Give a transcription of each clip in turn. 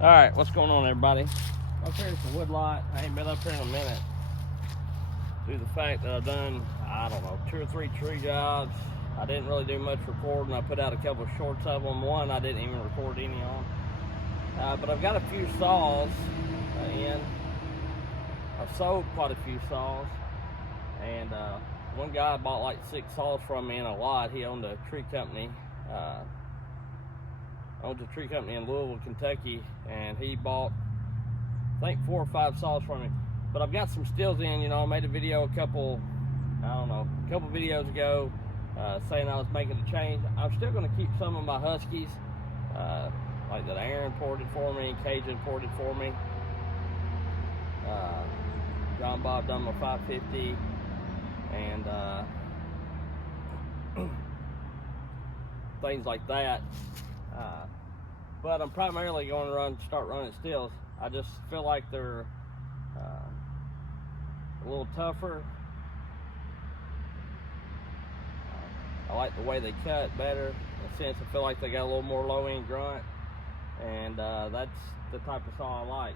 Alright, what's going on, everybody? Up here at the wood lot. I ain't been up here in a minute due to the fact that I've done, I don't know, 2 or 3 tree jobs. I didn't really do much recording. I put out a couple of shorts of them. One I didn't even record any on. But I've got a few saws in. I've sold quite a few saws. And one guy bought like 6 saws from me in a lot. He owned a tree company. Owns a tree company in Louisville, Kentucky, and he bought, I think, 4 or 5 saws from me. But I've got some Stihls in. You know, I made a video a couple videos ago saying I was making a change. I'm still going to keep some of my Huskies, like that Aaron ported for me, Cajun ported for me. John Bob done my 550, and things like that. But I'm primarily going to start running Stihls. I just feel like they're a little tougher. I like the way they cut better. In a sense, I feel like they got a little more low end grunt, and that's the type of saw I like.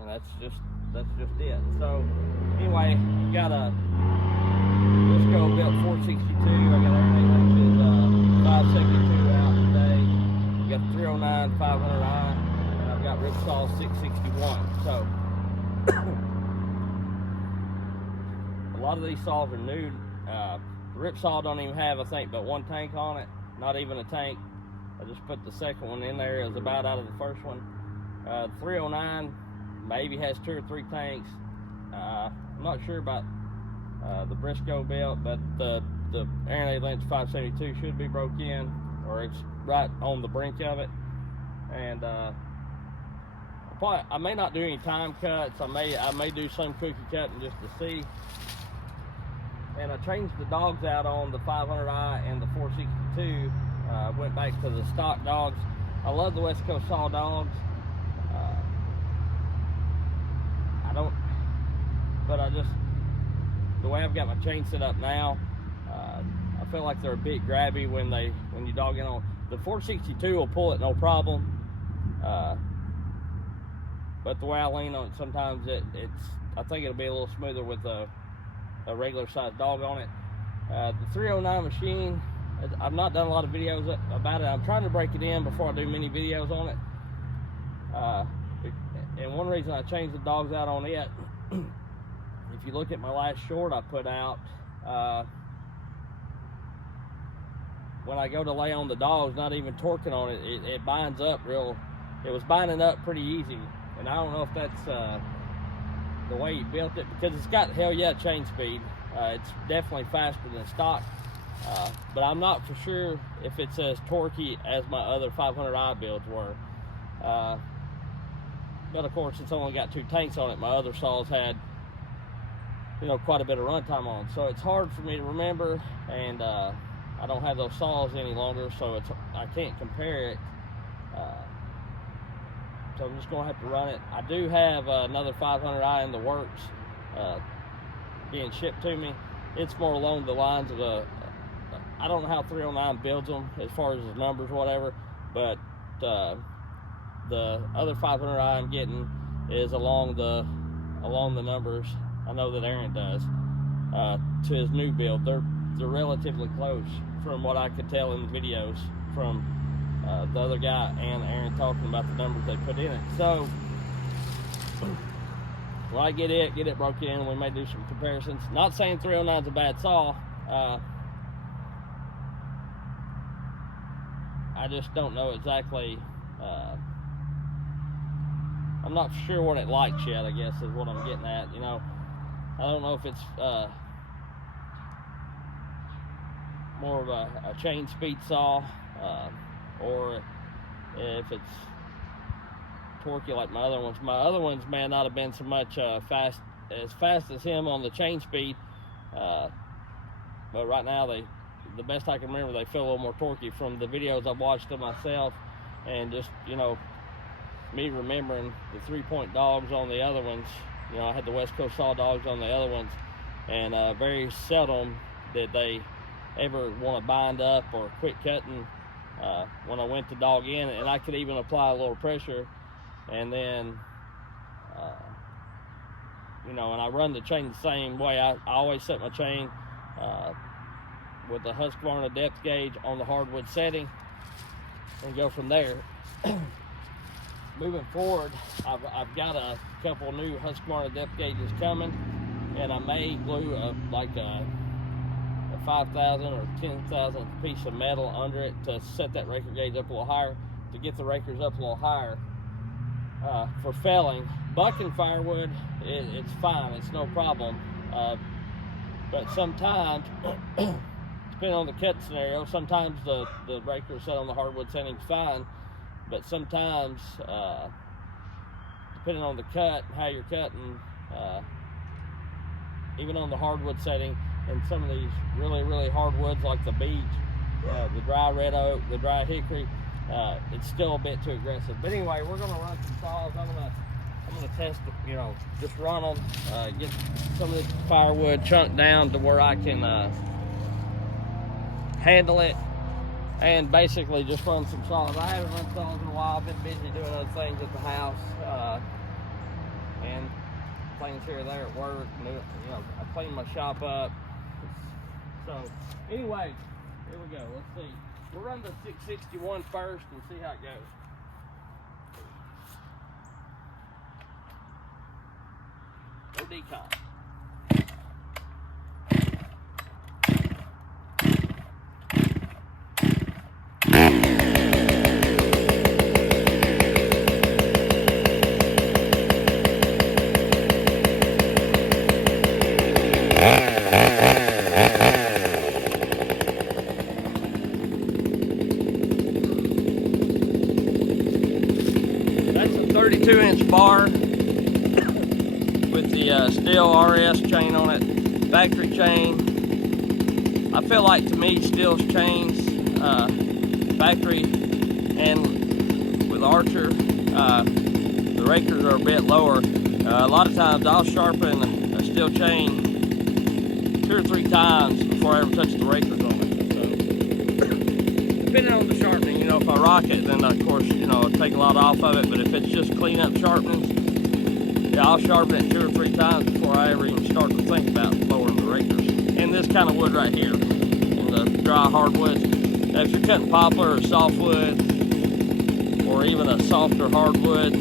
And that's just it. So anyway, got a Briscoe built 462. I got everything wrenches 572 out today. We got the 309 500i, and I've got Ripsaw 661. So a lot of these saws are new. The Ripsaw don't even have, I think, but 1 tank on it. Not even a tank. I just put the second one in there. It was about out of the first one. The 309 maybe has 2 or 3 tanks. I'm not sure about the Briscoe built, but the Aaron A. Lynch 572 should be broke in, or it's right on the brink of it. And I may not do any time cuts. I may do some cookie cutting just to see. And I changed the dogs out on the 500i and the 462. Went back to the stock dogs. I love the West Coast Saw dogs. The way I've got my chain set up now, I feel like they're a bit grabby when you dog in on. The 462 will pull it no problem, but the way I lean on it, sometimes I think it'll be a little smoother with a regular sized dog on it. The 309 machine, I've not done a lot of videos about it. I'm trying to break it in before I do many videos on it. And one reason I changed the dogs out on it, if you look at my last short I put out, when I go to lay on the dogs, not even torquing on it, it binds up real. It was binding up pretty easy, and I don't know if that's the way he built it, because it's got hell yeah chain speed. It's definitely faster than stock, but I'm not for sure if it's as torquey as my other 500i builds were. But of course, it's only got 2 tanks on it. My other saws had, you know, quite a bit of runtime on, so it's hard for me to remember, and I don't have those saws any longer, so I can't compare it. So I'm just gonna have to run it. I do have another 500i in the works, being shipped to me. It's more along the lines of I don't know how 309 builds them as far as the numbers, whatever, but the other 500i I'm getting is along the numbers I know that Aaron does to his new build. They're relatively close from what I could tell in the videos from the other guy and Aaron talking about the numbers they put in it. So when I get it broke in, we may do some comparisons. Not saying 309 is a bad saw. I just don't know exactly. I'm not sure what it likes yet, I guess, is what I'm getting at. You know, I don't know if it's more of a chain speed saw, or if it's torquey like my other ones. My other ones may not have been so much as fast as him on the chain speed, but right now the best I can remember, they feel a little more torquey from the videos I've watched of myself, and just, you know, me remembering the 3-point dogs on the other ones. You know, I had the West Coast Saw dogs on the other ones, and very seldom did they ever want to bind up or quit cutting when I went to dog in, and I could even apply a little pressure, and then you know, and I run the chain the same way. I always set my chain with the Husqvarna depth gauge on the hardwood setting and go from there. Moving forward, I've got a couple new Husqvarna depth gauges coming, and I may glue a 5,000 or 10,000 piece of metal under it to set that raker gauge up a little higher, to get the rakers up a little higher for felling. Bucking firewood, it's fine, it's no problem. But sometimes, depending on the cut scenario, sometimes the raker set on the hardwood setting's fine, but sometimes, depending on the cut, how you're cutting, even on the hardwood setting, and some of these really hardwoods like the beech, the dry red oak, the dry hickory, it's still a bit too aggressive. But anyway, we're gonna run some saws. I'm gonna test, you know, just run them, get some of this firewood chunked down to where I can handle it, and basically just run some saws. I haven't run saws in a while. I've been busy doing other things at the house, and things here or there at work. You know, I cleaned my shop up. So anyway, here we go. Let's see. We'll run the 661 first and see how it goes. No decon. That's a 32-inch bar with the Stihl RS chain on it, factory chain. I feel like, to me, Stihl's chains, factory and with Archer, the rakers are a bit lower. A lot of times I'll sharpen a Stihl chain 2 or 3 times before I ever touch the rakers on it. So, depending on the sharpening, you know, if I rock it, then of course, you know, I'll take a lot off of it. But if it's just clean up sharpenings, yeah, I'll sharpen it 2 or 3 times before I ever even start to think about lowering the rakers. In this kind of wood right here, in the dry hardwoods. Now, if you're cutting poplar or softwood, or even a softer hardwood,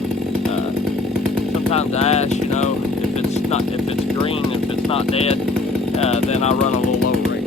sometimes ash, you know, if it's green, if it's not dead, then I run a little lower rate.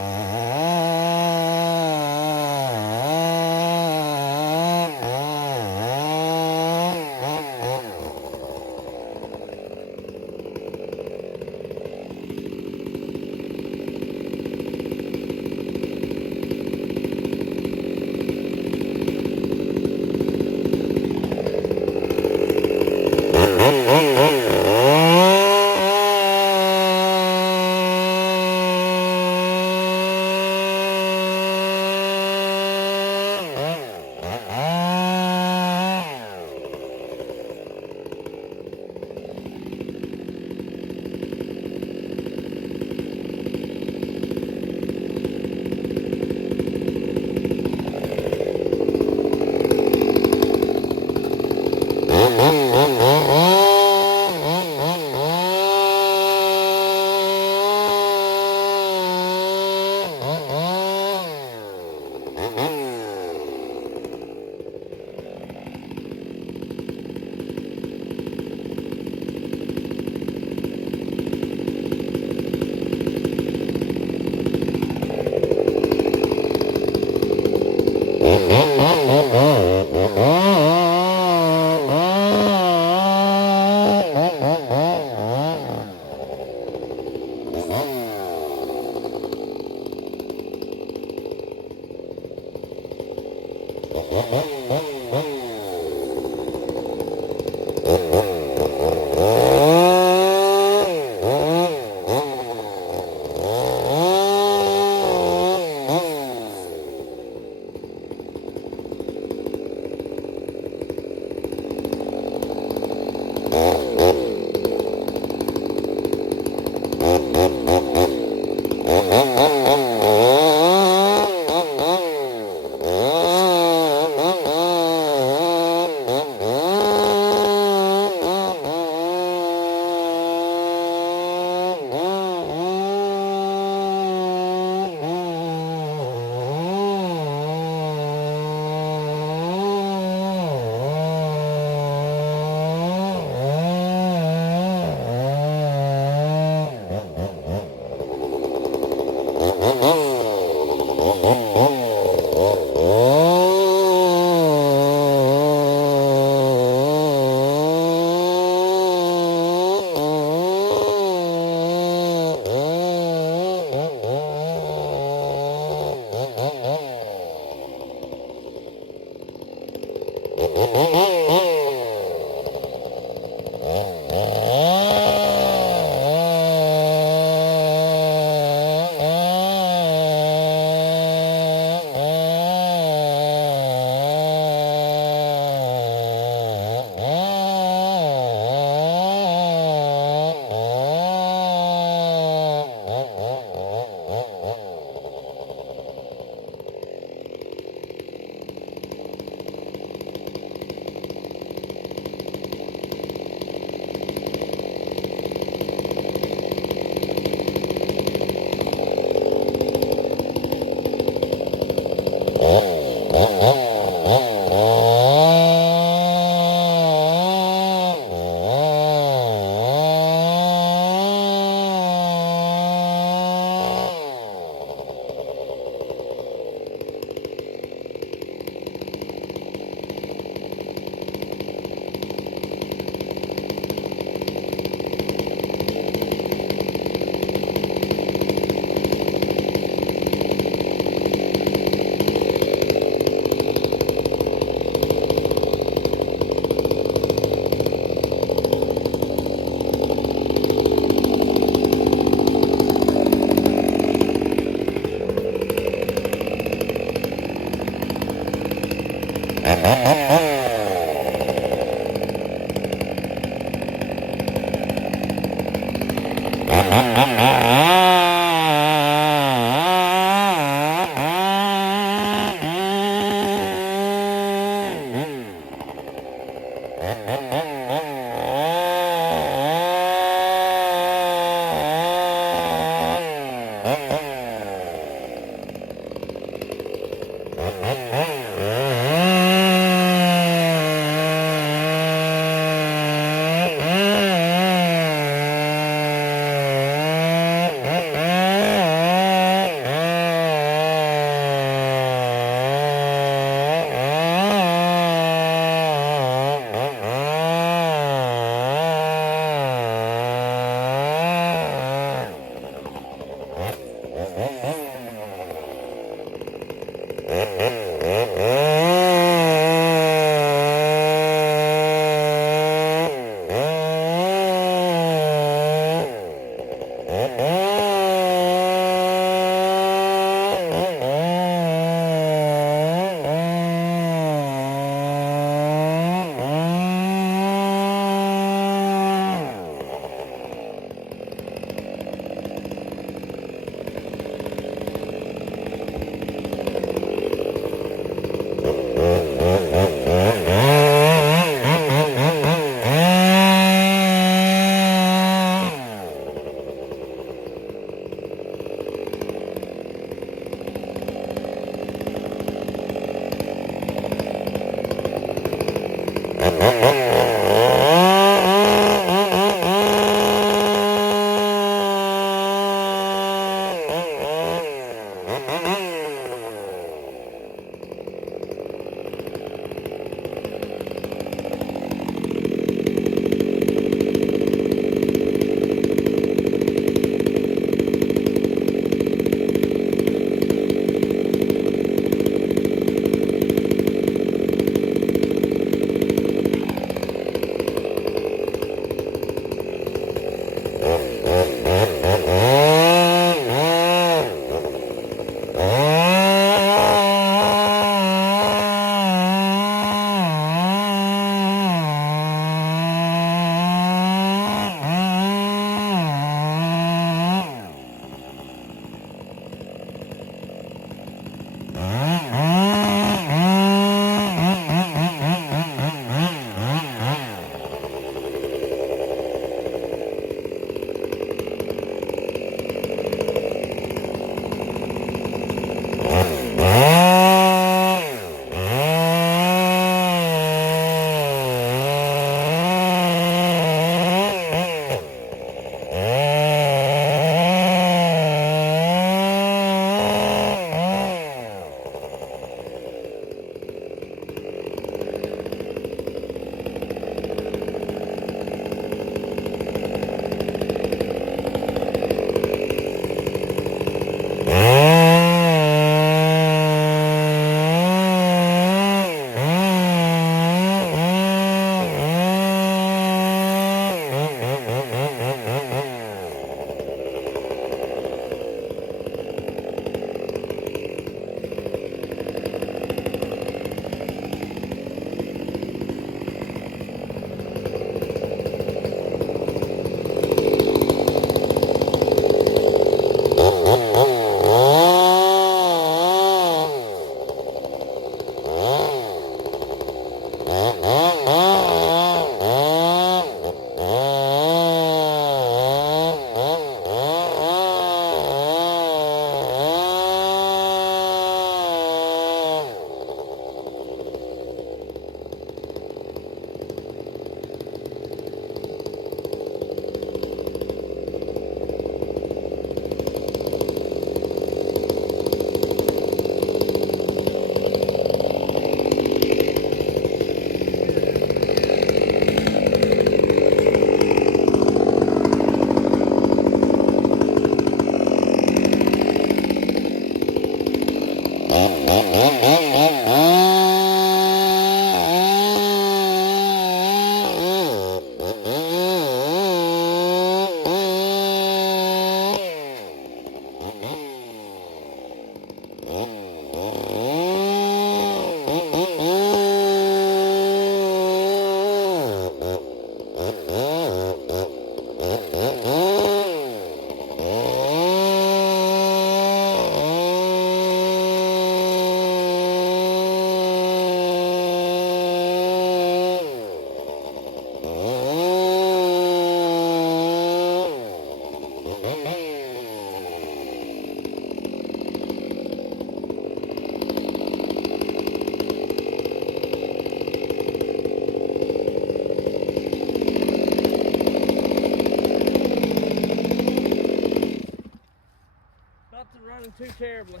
Too terribly.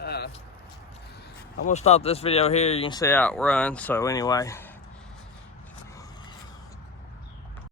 I'm gonna stop this video here. You can see how it runs. So anyway,